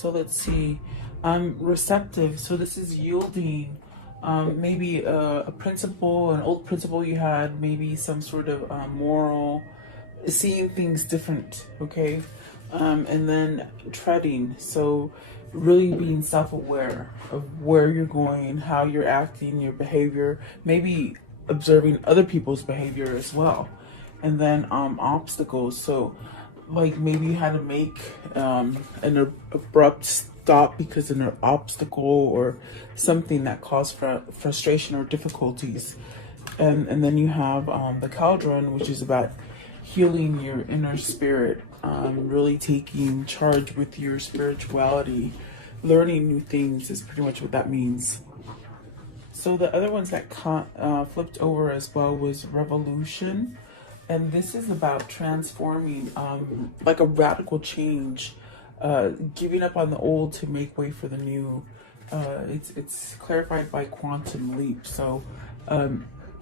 So let's see. Receptive. So this is yielding. Maybe a principle, an old principle you had, maybe some sort of moral, seeing things different, okay? And then treading. So really being self-aware of where you're going, how you're acting, your behavior, maybe observing other people's behavior as well. And then obstacles. So like maybe you had to make an abrupt stop because of an obstacle or something that caused frustration or difficulties. And then you have the cauldron, which is about healing your inner spirit, really taking charge with your spirituality, learning new things is pretty much what that means. So the other ones that flipped over as well was revolution. And this is about transforming, like a radical change, giving up on the old to make way for the new. It's clarified by quantum leap. So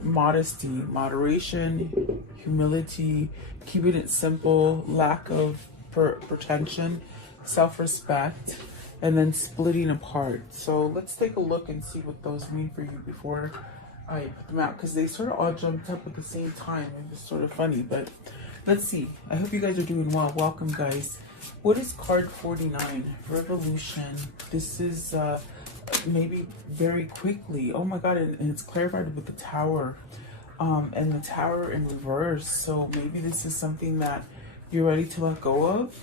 modesty, moderation, humility, keeping it simple, lack of pretension, self-respect, and then splitting apart. So let's take a look and see what those mean for you before I put them out, because they sort of all jumped up at the same time. It was sort of funny, but let's see. I hope you guys are doing well. Welcome, guys. What is card 49? Revolution. This is maybe very quickly. Oh my God, and it's clarified with the tower. And the tower in reverse. So maybe this is something that you're ready to let go of.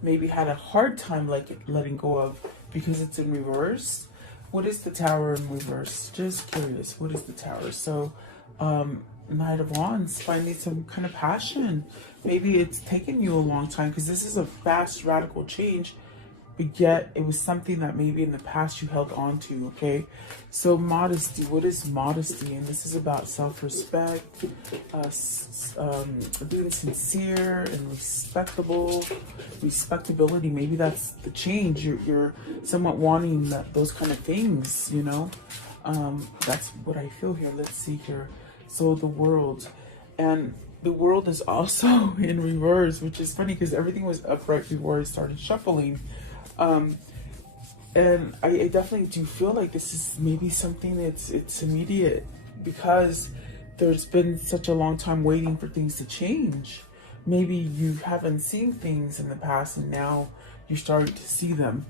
Maybe had a hard time letting go of because it's in reverse. What is the tower in reverse? Just curious. What is the tower? So, Knight of Wands, finding some kind of passion. Maybe it's taken you a long time because this is a fast, radical change, but yet it was something that maybe in the past you held on to, okay? So modesty, what is modesty? And this is about self-respect, being sincere and respectability. Maybe that's the change. You're somewhat wanting those kind of things, you know? That's what I feel here. Let's see here. So the world, and the world is also in reverse, which is funny because everything was upright before I started shuffling. And I definitely do feel like this is maybe something it's immediate because there's been such a long time waiting for things to change. Maybe you haven't seen things in the past and now you're starting to see them.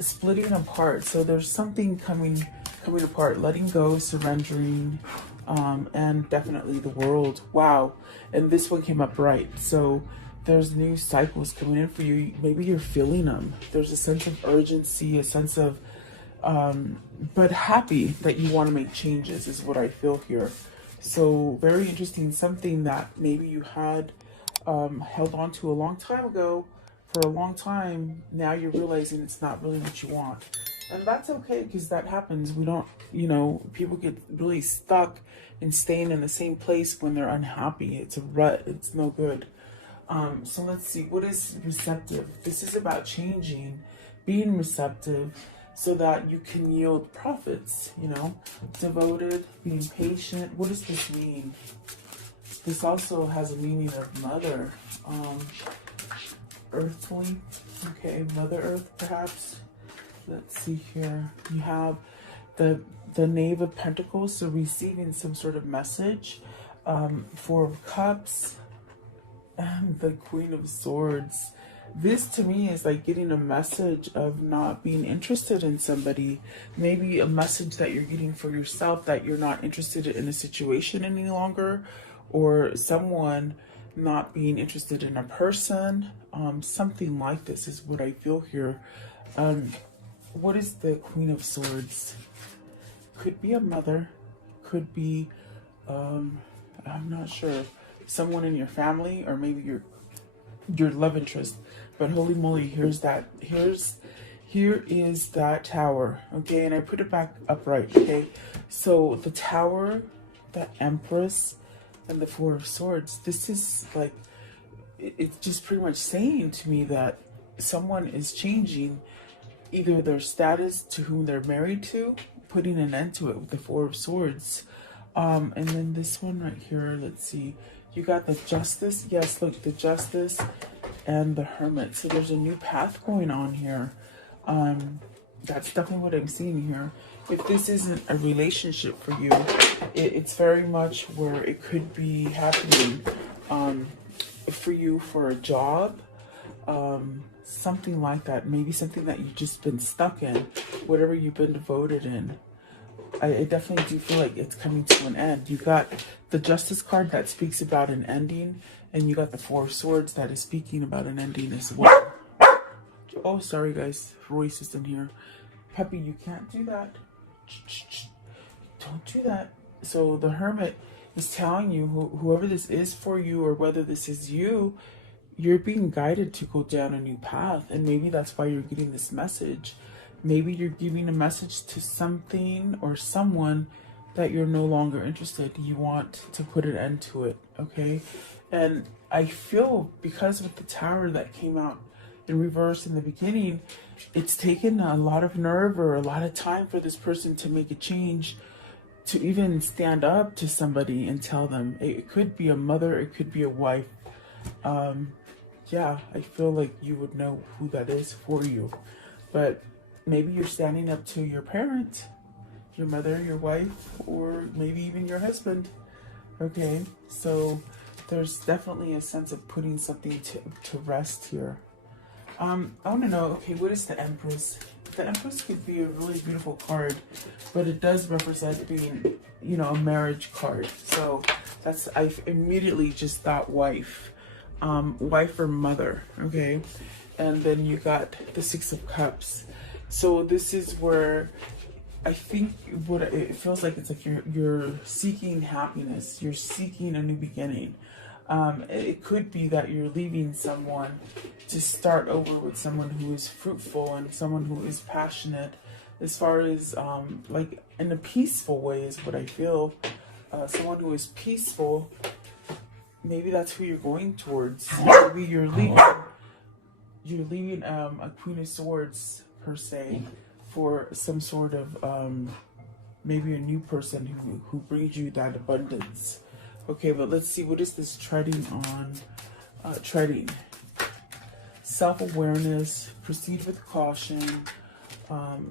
Splitting apart. So there's something coming apart, letting go, surrendering, and definitely the world. Wow. And this one came up right. So there's new cycles coming in for you. Maybe you're feeling them. There's a sense of urgency, a sense of, but happy that you want to make changes is what I feel here. So very interesting. Something that maybe you had held on to a long time ago for a long time. Now you're realizing it's not really what you want. And that's okay because that happens. We don't, people get really stuck in staying in the same place when they're unhappy. It's a rut. It's no good. So let's see, what is receptive? This is about changing, being receptive so that you can yield profits, devoted, being patient. What does this mean? This also has a meaning of mother, earthly, okay, Mother Earth perhaps. Let's see here. You have the Knave of Pentacles, so receiving some sort of message, Four of Cups, and the Queen of Swords. This to me is like getting a message of not being interested in somebody. Maybe a message that you're getting for yourself that you're not interested in a situation any longer, or someone not being interested in a person. Something like this is what I feel here. What is the Queen of Swords? Could be a mother, could be, I'm not sure, someone in your family, or maybe your love interest. But holy moly, here is that tower, okay? And I put it back upright, okay? So the tower, the Empress, and the Four of Swords, this is like, it's just pretty much saying to me that someone is changing either their status to whom they're married to, putting an end to it with the Four of Swords. And then this one right here, let's see. You got the Justice. Yes, look, the Justice. and the Hermit. So there's a new path going on here. That's definitely what I'm seeing here. If this isn't a relationship for you, it's very much where it could be happening for you for a job, something like that. Maybe something that you've just been stuck in, whatever you've been devoted in. I definitely do feel like it's coming to an end. You got the Justice card that speaks about an ending, and you got the Four of Swords that is speaking about an ending as well. Oh, sorry guys, Royce is in here. Puppy, you can't do that. Don't do that. So the Hermit is telling you, whoever this is for you, or whether this is you, you're being guided to go down a new path. And maybe that's why you're getting this message. Maybe you're giving a message to something or someone that you're no longer interested. You want to put an end to it, okay? And I feel, because with the Tower that came out in reverse in the beginning, it's taken a lot of nerve or a lot of time for this person to make a change, to even stand up to somebody and tell them. It could be a mother, it could be a wife. Yeah, I feel like you would know who that is for you. But maybe you're standing up to your parent, your mother, your wife, or maybe even your husband. Okay, so there's definitely a sense of putting something to rest here. I want to know, okay, what is the Empress? The Empress could be a really beautiful card, but it does represent being, you know, a marriage card. So that's, I immediately just thought wife, wife or mother, okay? And then you got the Six of Cups. So this is where I think what it feels like, it's like you're seeking happiness, you're seeking a new beginning. It could be that you're leaving someone to start over with someone who is fruitful and someone who is passionate, as far as like in a peaceful way is what I feel. Someone who is peaceful, maybe that's who you're going towards. Maybe you're leaving a Queen of Swords per se for some sort of maybe a new person who brings you that abundance. Okay, but let's see, what is this treading on? Treading. Self-awareness, proceed with caution.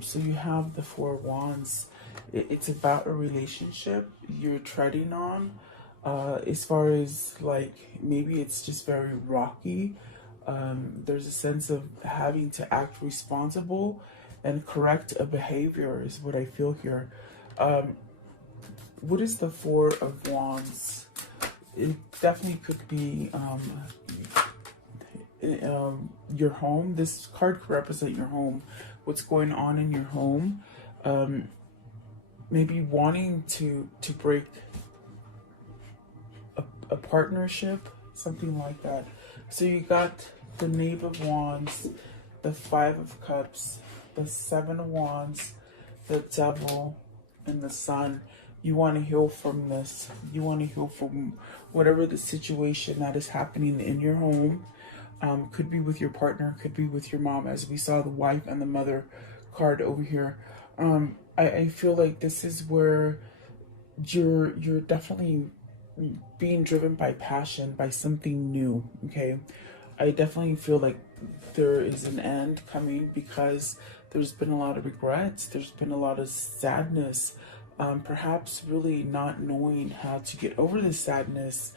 So you have the Four of Wands. It's about a relationship you're treading on. As far as like, maybe it's just very rocky. There's a sense of having to act responsible and correct a behavior is what I feel here. What is the Four of Wands? It definitely could be your home. This card could represent your home. What's going on in your home? Maybe wanting to break a partnership, something like that. So you got the Knave of Wands, the Five of Cups, the Seven of Wands, the Devil, and the Sun. You want to heal from this. You want to heal from whatever the situation that is happening in your home. Could be with your partner, could be with your mom, as we saw the wife and the mother card over here. I feel like this is where you're definitely being driven by passion, by something new, okay? I definitely feel like there is an end coming, because there's been a lot of regrets, there's been a lot of sadness, perhaps really not knowing how to get over the sadness.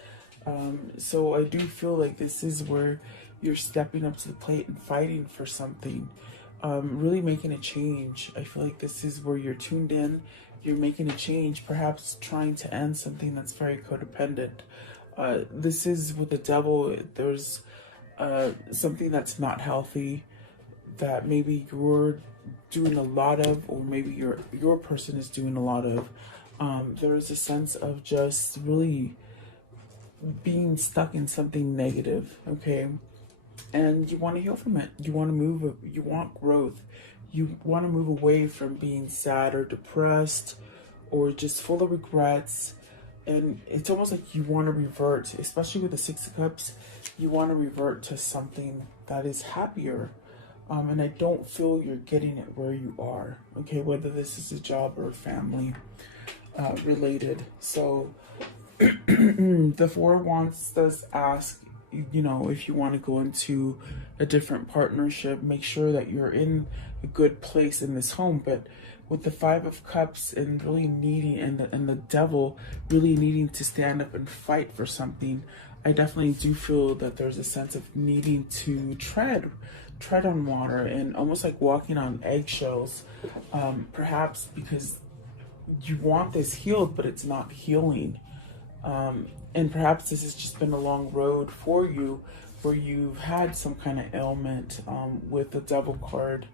So I do feel like this is where you're stepping up to the plate and fighting for something, really making a change. I feel like this is where you're tuned in, you're making a change, perhaps trying to end something that's very codependent. This is with the Devil, there's something that's not healthy, that maybe you're doing a lot of, or maybe your person is doing a lot of. There is a sense of just really being stuck in something negative, okay? And you want to heal from it. You want to move, you want growth. You want to move away from being sad or depressed or just full of regrets. And it's almost like you want to revert, especially with the Six of Cups, you want to revert to something that is happier. And I don't feel you're getting it where you are, okay? Whether this is a job or a family related. So the Four of Wands does ask you know, if you want to go into a different partnership, make sure that you're in a good place in this home. But with the Five of Cups and really needing, and the devil really needing to stand up and fight for something, I definitely do feel that there's a sense of needing to tread on water and almost like walking on eggshells, perhaps because you want this healed, but it's not healing. And perhaps this has just been a long road for you where you've had some kind of ailment, with the devil card,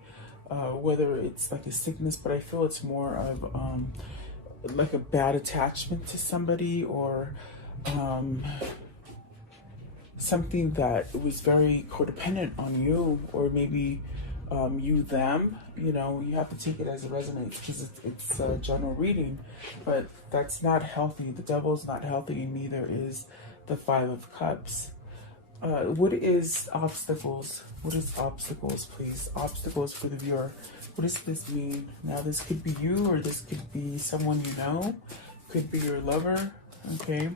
whether it's like a sickness, but I feel it's more of like a bad attachment to somebody, or something that was very codependent on you, or maybe you them. You know, you have to take it as it resonates, because it's a general reading, but that's not healthy. The devil's not healthy, and neither is the Five of Cups. What is obstacles? What is obstacles, please? Obstacles for the viewer. What does this mean? Now, this could be you, or this could be someone you know. Could be your lover, okay?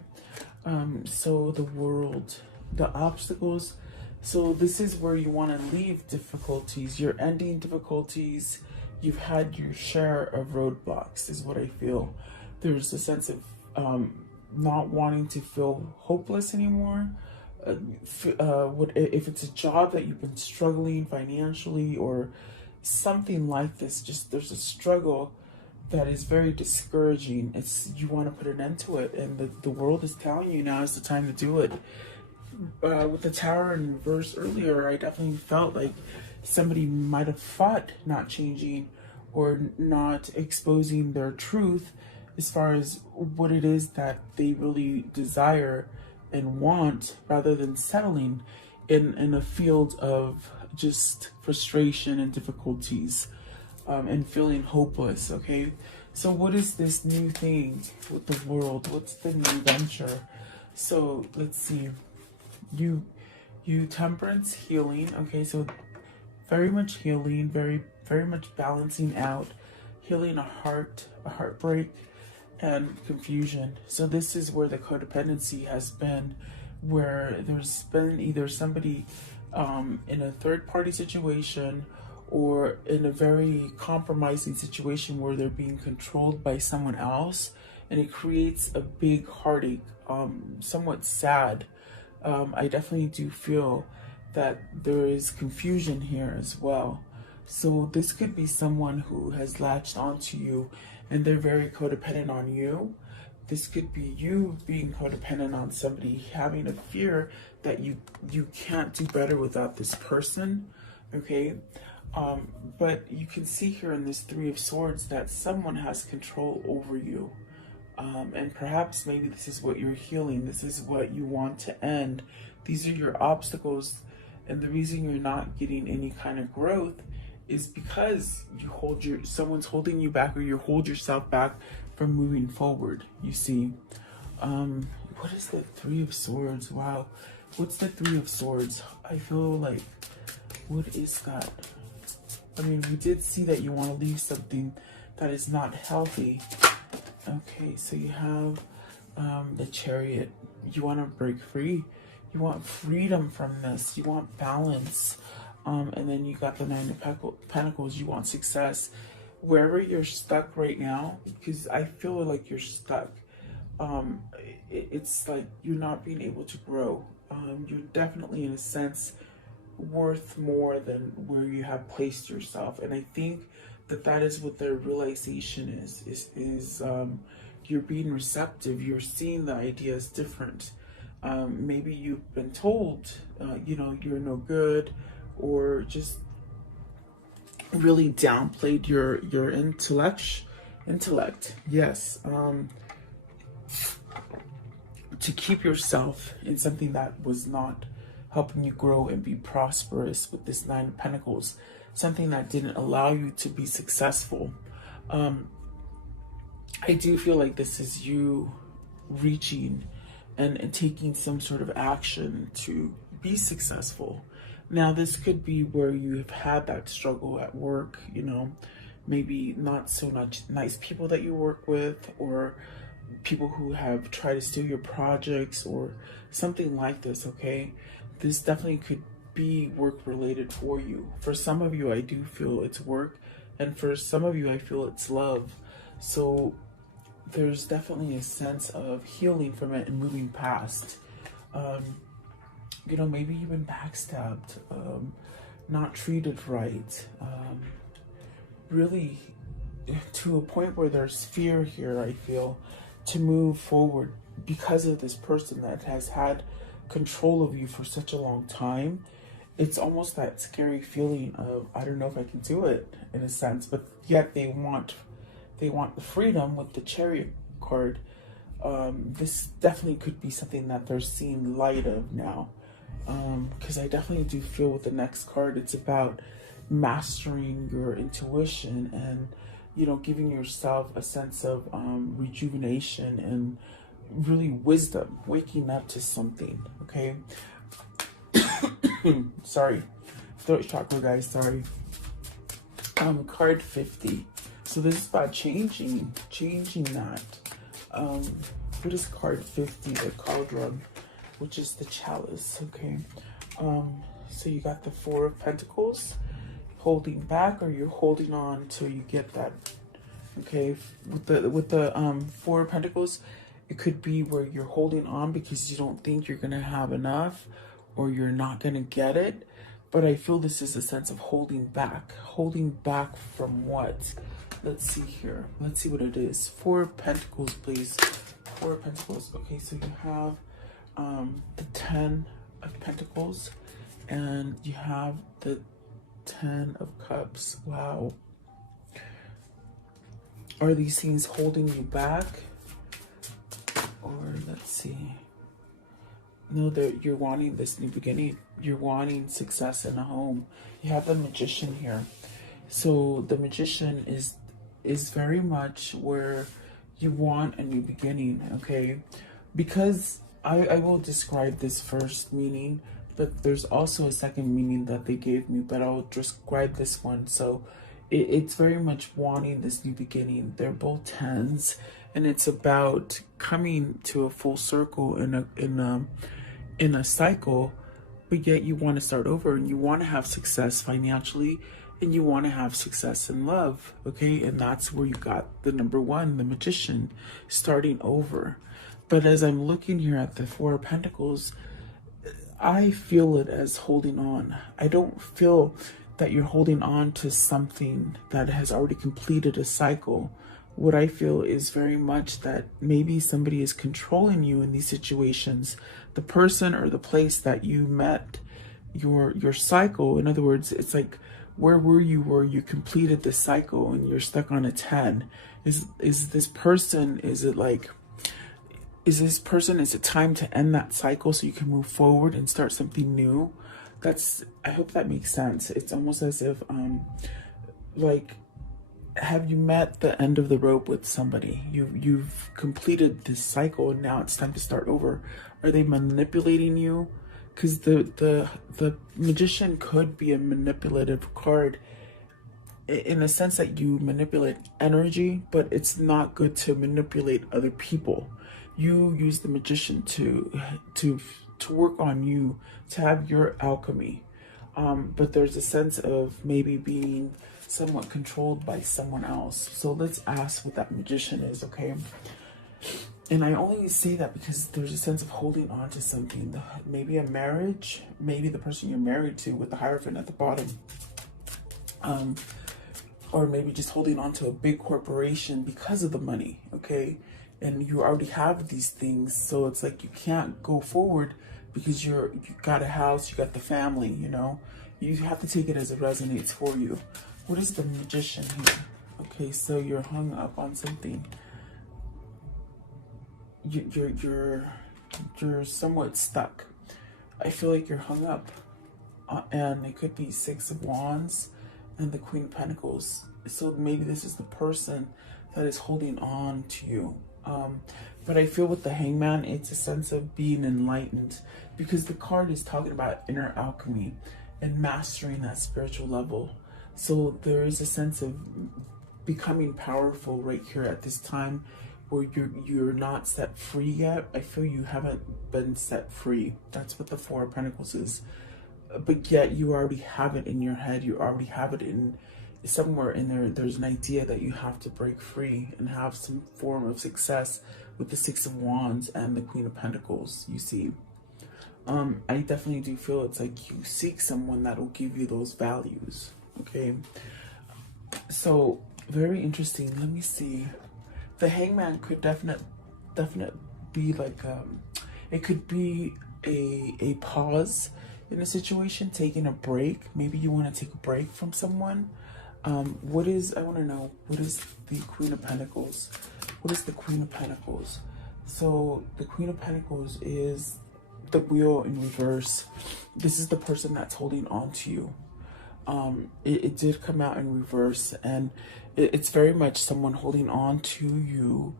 So the world, the obstacles. So this is where you want to leave difficulties. You're ending difficulties. You've had your share of roadblocks, is what I feel. There's a sense of not wanting to feel hopeless anymore. If it's a job that you've been struggling financially or something like this, just there's a struggle that is very discouraging. You want to put an end to it, and the world is telling you now is the time to do it. With the Tower in reverse earlier, I definitely felt like somebody might have fought not changing or not exposing their truth as far as what it is that they really desire and want, rather than settling in a field of just frustration and difficulties, and feeling hopeless. Okay, so what is this new thing with the world? What's the new venture? So let's see. You Temperance, healing. Okay, so very much healing, very much balancing out, healing a heartbreak, and confusion. So this is where the codependency has been, where there's been either somebody in a third party situation, or in a very compromising situation where they're being controlled by someone else, and it creates a big heartache, somewhat sad. I definitely do feel that there is confusion here as well. So this could be someone who has latched onto you and they're very codependent on you. This could be you being codependent on somebody, having a fear that you can't do better without this person, okay? But you can see here in this Three of Swords that someone has control over you. And perhaps maybe this is what you're healing. This is what you want to end. These are your obstacles. And the reason you're not getting any kind of growth is because someone's holding you back, or you hold yourself back from moving forward, you see. What is the Three of Swords? Wow. What's the Three of Swords? I feel like, what is that? I mean, we did see that you want to leave something that is not healthy. Okay, so you have the Chariot. You want to break free. You want freedom from this. You want balance. And then you got the Nine of Pentacles. You want success. Wherever you're stuck right now, because I feel like you're stuck. It's like you're not being able to grow. You're definitely, in a sense, worth more than where you have placed yourself. And I think that is what their realization is you're being receptive. You're seeing the ideas different. Maybe you've been told, you're no good, or just really downplayed your intellect. Yes. To keep yourself in something that was not helping you grow and be prosperous with this Nine of Pentacles, something that didn't allow you to be successful. I do feel like this is you reaching and taking some sort of action to be successful. Now, this could be where you've had that struggle at work, maybe not so much nice people that you work with, or people who have tried to steal your projects or something like this, okay? This definitely could be work related for you. For some of you, I do feel it's work, and for some of you, I feel it's love. So there's definitely a sense of healing from it and moving past. You know, maybe you've been backstabbed, not treated right, really to a point where there's fear here, I feel, to move forward because of this person that has had control of you for such a long time. It's almost that scary feeling of, I don't know if I can do it, in a sense, but yet they want the freedom with the Chariot card. This definitely could be something that they're seeing light of now. Because I definitely do feel with the next card, it's about mastering your intuition and, you know, giving yourself a sense of rejuvenation and really wisdom, waking up to something, okay? Sorry, throat chakra, guys, sorry. Card 50. So this is about changing that. What is card 50? The cauldron, which is the chalice, okay? So you got the Four of Pentacles, holding back, or you're holding on till you get that, okay? With the Four of Pentacles, it could be where you're holding on because you don't think you're gonna have enough, or you're not gonna get it. But I feel this is a sense of holding back. Holding back from what? Let's see here. Let's see what it is. Four of Pentacles, please. Four of Pentacles. Okay, so you have the Ten of Pentacles, and you have the Ten of Cups. Wow. Are these things holding you back? Or let's see. No, you're wanting this new beginning. You're wanting success in a home. You have the Magician here. So the Magician is very much where you want a new beginning, okay? Because I will describe this first meaning, but there's also a second meaning that they gave me, but I'll describe this one. So it's very much wanting this new beginning. They're both tens, and it's about coming to a full circle in a cycle, but yet you want to start over and you want to have success financially and you want to have success in love, okay? And that's where you got the number one, the Magician, starting over. But as I'm looking here at the Four of Pentacles, I feel it as holding on. I don't feel that you're holding on to something that has already completed a cycle. What I feel is very much that maybe somebody is controlling you in these situations. The person or the place that you met your cycle. In other words, it's like, where were you where you completed the cycle and you're stuck on a 10? Is this person, is it time to end that cycle so you can move forward and start something new? I hope that makes sense. It's almost as if, like, have you met the end of the rope with somebody? You've completed this cycle and now it's time to start over. Are they manipulating you? Because the Magician could be a manipulative card in the sense that you manipulate energy, but it's not good to manipulate other people. You use the Magician to work on you, to have your alchemy. But there's a sense of maybe being somewhat controlled by someone else. So let's ask what that Magician is, okay? And I only say that because there's a sense of holding on to something. Maybe a marriage, maybe the person you're married to with the Hierophant at the bottom. Or maybe just holding on to a big corporation because of the money, okay? And you already have these things, so it's like you can't go forward because you got a house, you got the family, you know? You have to take it as it resonates for you. What is the Magician here? Okay, so you're hung up on something. You're somewhat stuck. I feel like you're hung up, and it could be Six of Wands and the Queen of Pentacles. So maybe this is the person that is holding on to you. But I feel with the Hangman, it's a sense of being enlightened, because the card is talking about inner alchemy and mastering that spiritual level. So there is a sense of becoming powerful right here at this time where you're not set free yet. I feel you haven't been set free. That's what the Four of Pentacles is. But yet you already have it in your head. You already have it in somewhere in there. There's an idea that you have to break free and have some form of success with the Six of Wands and the Queen of Pentacles, you see. I definitely do feel it's like you seek someone that will give you those values, okay? So, very interesting. Let me see. The Hangman could definitely be like, it could be a pause in a situation, taking a break. Maybe you want to take a break from someone. I want to know, what is the Queen of Pentacles? What is the Queen of Pentacles? So the Queen of Pentacles is the Wheel in reverse. This is the person that's holding on to you. It did come out in reverse, and it's very much someone holding on to you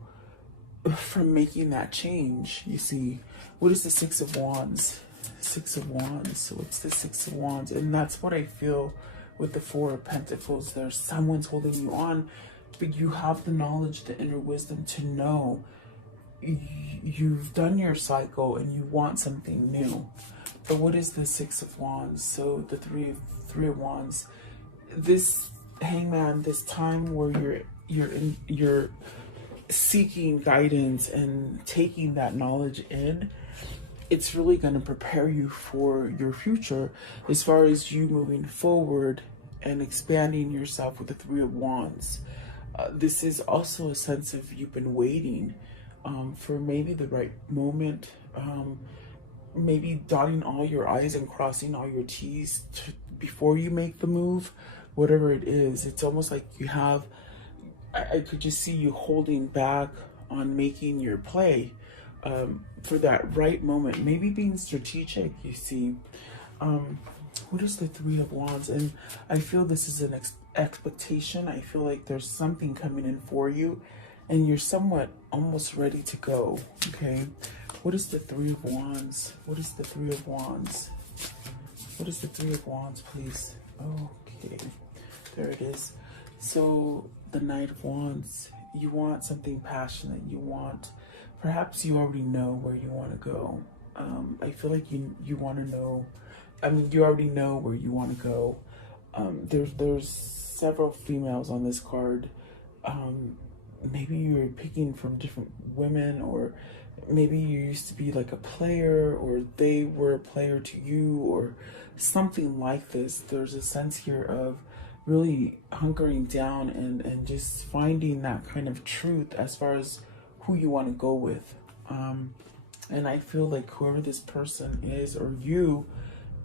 from making that change. You see, what is the Six of Wands? Six of Wands. So what's the Six of Wands? And that's what I feel with the Four of Pentacles. There's someone's holding you on, but you have the knowledge, the inner wisdom to know you've done your cycle and you want something new. But what is the Six of Wands? So the Three of Wands. This Hangman, this time where you're seeking guidance and taking that knowledge in, it's really going to prepare you for your future as far as you moving forward and expanding yourself with the Three of Wands. This is also a sense of you've been waiting for maybe the right moment, maybe dotting all your I's and crossing all your T's before you make the move, whatever it is. It's almost like you have, I could just see you holding back on making your play for that right moment, maybe being strategic, you see. What is the Three of Wands? And I feel this is an expectation. I feel like there's something coming in for you and you're somewhat almost ready to go, okay? What is the Three of Wands? What is the Three of Wands? What is the Three of Wands, please? Okay, there it is. So the Knight of Wands, you want something passionate. You want, perhaps you already know where you want to go. I feel like you want to know, I mean, you already know where you want to go. There's several females on this card. Maybe you're picking from different women, or maybe you used to be like a player, or they were a player to you, or something like this. There's a sense here of really hunkering down and just finding that kind of truth as far as who you want to go with. And I feel like whoever this person is, or you,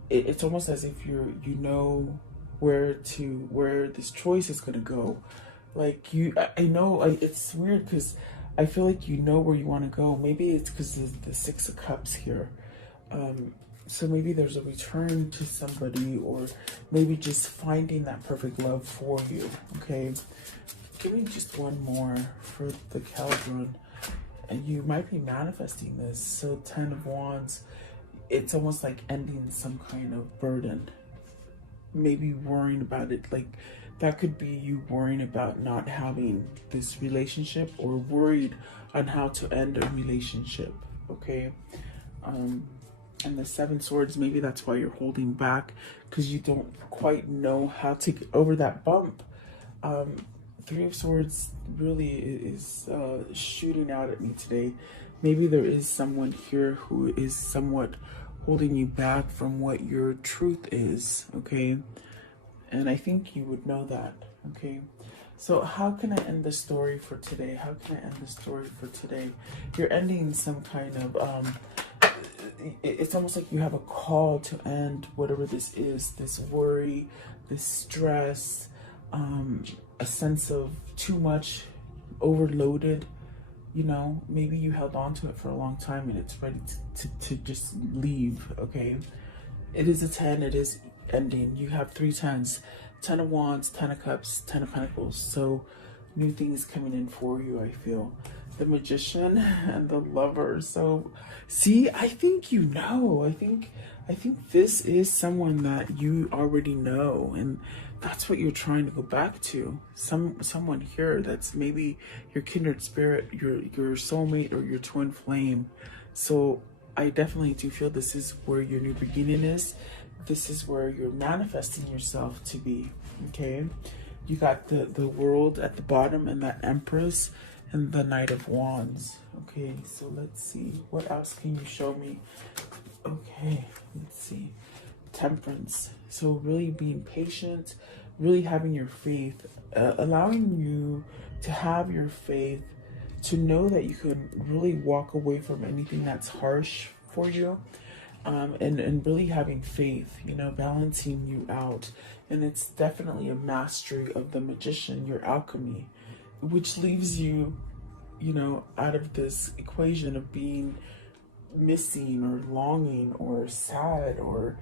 it's almost as if you know where this choice is going to go. Like I know it's weird because I feel like you know where you want to go. Maybe it's because of the Six of Cups here. So maybe there's a return to somebody, or maybe just finding that perfect love for you, okay? Give me just one more for the Cauldron. And you might be manifesting this. So 10 of Wands, it's almost like ending some kind of burden. Maybe worrying about it, like that could be you worrying about not having this relationship, or worried on how to end a relationship, okay? And the Seven Swords, maybe that's why you're holding back, because you don't quite know how to get over that bump. Three of Swords really is shooting out at me today. Maybe there is someone here who is somewhat holding you back from what your truth is, okay? And I think you would know that, okay? So how can I end the story for today? How can I end the story for today? You're ending some kind of, it's almost like you have a call to end whatever this is, this worry, this stress, a sense of too much, overloaded, you know, maybe you held on to it for a long time and it's ready to just leave, okay? It is a 10, it is ending. You have 3 10s, 10 of Wands, 10 of Cups, 10 of Pentacles. So new things coming in for you, I feel. The Magician and the Lover. So see, I think you know. I think this is someone that you already know, and that's what you're trying to go back to. Someone here that's maybe your kindred spirit, your soulmate, or your twin flame. So I definitely do feel this is where your new beginning is. This is where you're manifesting yourself to be. Okay, you got the world at the bottom, and that Empress, and the Knight of Wands. Okay, so let's see, what else can you show me? Okay, let's see. Temperance. So really being patient, really having your faith, allowing you to have your faith, to know that you can really walk away from anything that's harsh for you, and really having faith, you know, balancing you out. And it's definitely a mastery of the magician, your alchemy, which leaves you, you know, out of this equation of being missing or longing or sad or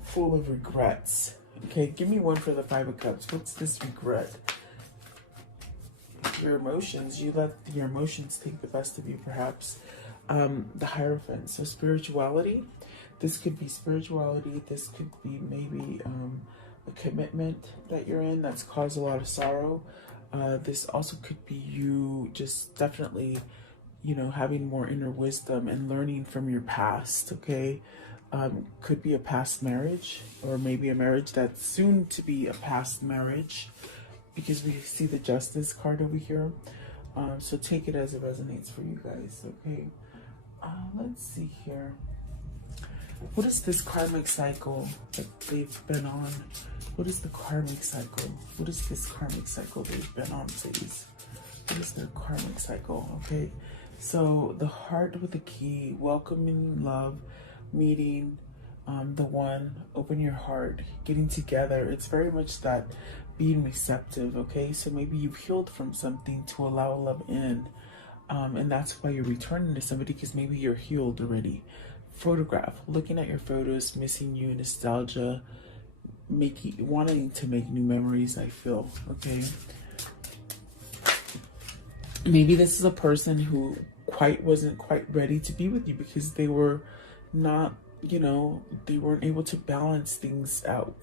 full of regrets. Okay, give me one for the Five of Cups. What's this regret? Your emotions. You let your emotions take the best of you, perhaps. The Hierophant. So spirituality. This could be spirituality. This could be maybe a commitment that you're in that's caused a lot of sorrow. This also could be you just definitely, you know, having more inner wisdom and learning from your past. Okay. Could be a past marriage, or maybe a marriage that's soon to be a past marriage, because we see the Justice card over here. So take it as it resonates for you guys. Okay, let's see here. What is this karmic cycle that they've been on? What is the karmic cycle? What is this karmic cycle they've been on, please? What is their karmic cycle? Okay, so the Heart with the Key, welcoming love, meeting the one, open your heart, getting together. It's very much that being receptive. Okay, so maybe you've healed from something to allow love in, and that's why you're returning to somebody, because maybe you're healed already. Photograph, looking at your photos, missing you, nostalgia, wanting to make new memories, I feel. Okay, maybe this is a person who wasn't quite ready to be with you, because they were not, you know, they weren't able to balance things out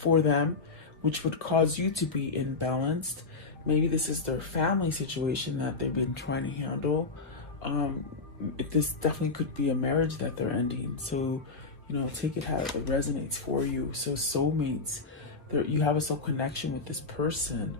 for them, which would cause you to be imbalanced. Maybe this is their family situation that they've been trying to handle. This definitely could be a marriage that they're ending. So, you know, take it how it resonates for you. So soulmates, you have a soul connection with this person.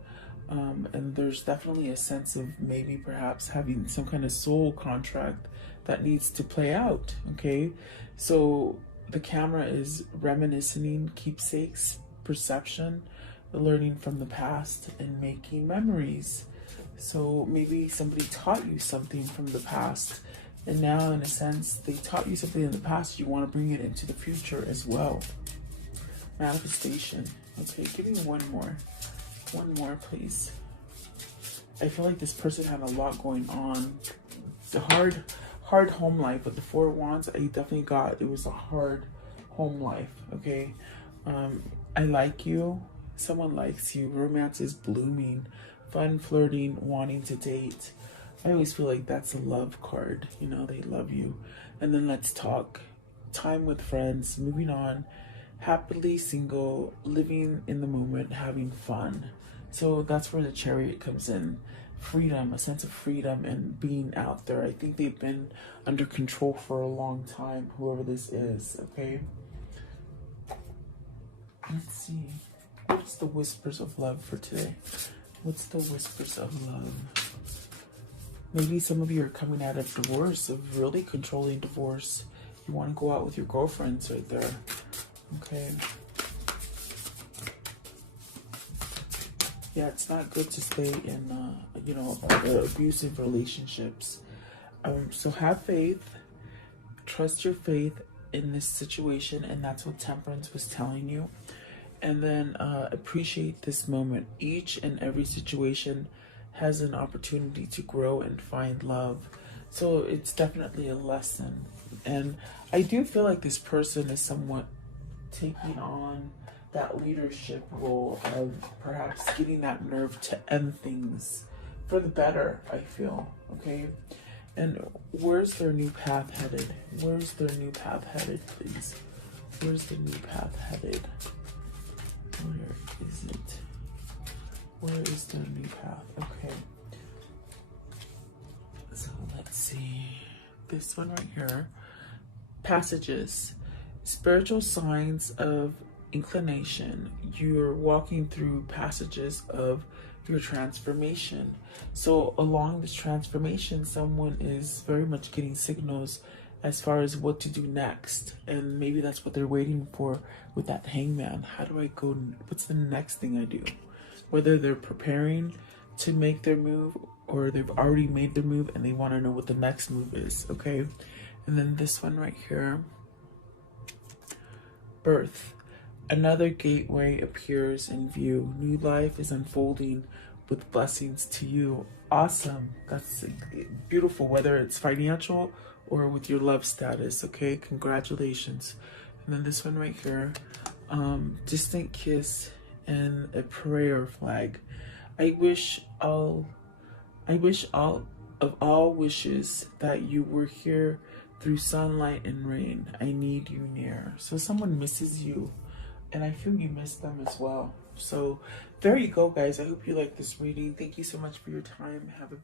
And there's definitely a sense of maybe perhaps having some kind of soul contract that needs to play out. Okay, so the camera is reminiscing, keepsakes, perception, learning from the past, and making memories. So maybe somebody taught you something from the past, and now in a sense they taught you something in the past, you want to bring it into the future as well. Manifestation. Okay, give me one more please. I feel like this person had a lot going on. It's a hard home life. With the Four of Wands, I definitely got it was a hard home life. Okay, I like you. Someone likes you. Romance is blooming. Fun, flirting, wanting to date. I always feel like that's a love card. You know, they love you. And then let's talk. Time with friends. Moving on. Happily single. Living in the moment. Having fun. So that's where the Chariot comes in. Freedom, a sense of freedom and being out there. I think they've been under control for a long time, whoever this is. Okay, let's see. What's the whispers of love for today? What's the whispers of love? Maybe some of you are coming out of divorce, of really controlling divorce. You want to go out with your girlfriends right there. Okay. Yeah, it's not good to stay in, you know, abusive relationships. So have faith, trust your faith in this situation, and that's what Temperance was telling you. And then appreciate this moment. Each and every situation has an opportunity to grow and find love. So it's definitely a lesson. And I do feel like this person is somewhat taking on that leadership role of perhaps getting that nerve to end things for the better, I feel. Okay, and where's their new path headed? Where's their new path headed, please? Where's the new path headed? Where is it? Where is the new path? Okay. So let's see. This one right here. Passages. Spiritual signs of inclination. You're walking through passages of your transformation. So along this transformation, someone is very much getting signals as far as what to do next. And maybe that's what they're waiting for with that hangman. How do I go? What's the next thing I do? Whether they're preparing to make their move or they've already made their move and they want to know what the next move is, okay? And then this one right here, birth. Another gateway appears in view. New life is unfolding with blessings to you. Awesome. That's beautiful, whether it's financial or with your love status, okay? Congratulations. And then this one right here, distant kiss and a prayer flag. I wish all of all wishes that you were here through sunlight and rain. I need you near. So someone misses you, and I feel you miss them as well. So there you go, guys. I hope you like this reading. Thank you so much for your time. Have a